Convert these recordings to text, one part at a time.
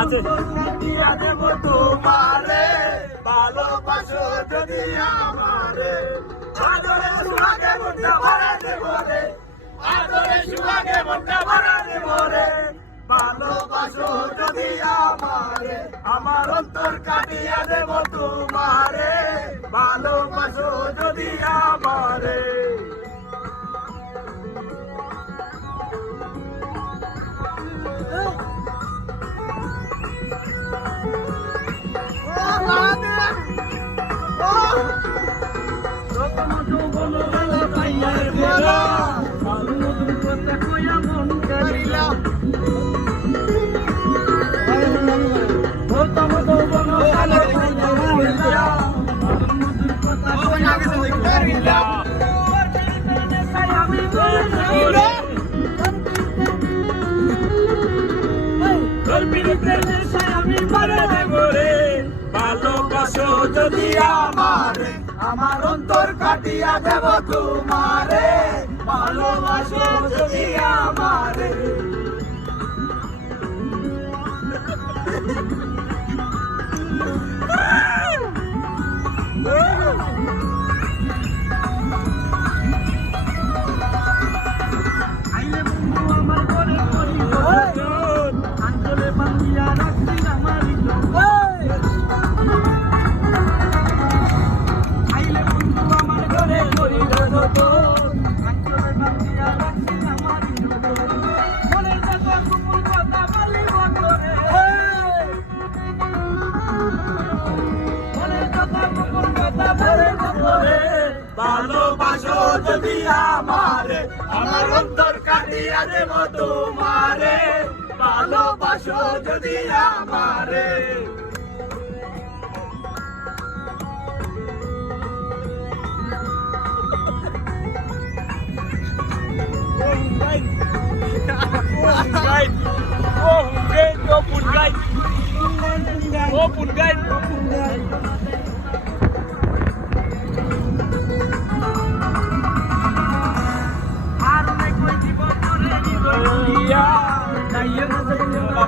আছে দিয়া দেব তোমারে ভালোবাসো যদি আমারে আদরে সুহাগে মনটা ভরা দেব রে আদরে সুহাগে মনটা ভরা দেব রে ভালোবাসো যদি আমারে আমার অন্তর কাটিয়া দেব তোমারে ভালোবাসো যদি আমারে ভালোবাসো যদি আমারে আমার অন্তর কাটিয়া দেব তোমারে ভালোবাসো যদি আমারে আইলে বন্ধু আমার ঘরে করি আঞ্চলে বান্ধিয়া রাখছি আমার আইলে বন্ধু আমার ঘরে করি আঞ্চলে বান্ধিয়া রাখছি আমার মনের যত গোপন কথা বলিব করে মনের যত গোপন কথা বলিব করে ভালোবাসো যদি আমারে আমার অন্তর কাটিয়া দেব তোমারে ভালোবাসো যদি আমারে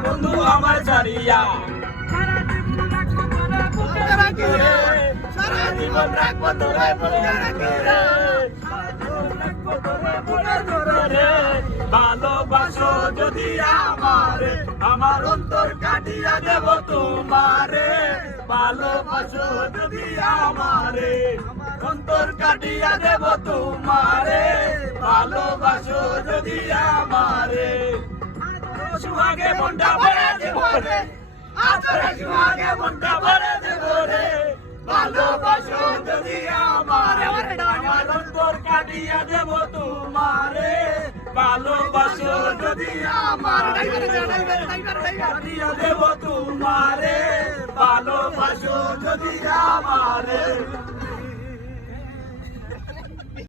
বন্ধু আমার ছাড়িয়া সারা জীবন রাখবো তোরে ভালোবাসো যদি আমারে আমার অন্তর কাটিয়া দেব তোমারে ভালোবাসো যদি আমারে অন্তর কাটিয়া দেব তোমারে ভালোবাসো যদি আমারে সুহাগে মনটা ভরে দেব রে আদরে সুহাগে মনটা ভরে দেব রে ভালোবাসো যদি আমারে আমার অন্তর কাটিয়া দেব তোমারে ভালোবাসো যদি আমারে কাটিয়া দেব তোমারে ভালোবাসো যদি আমারে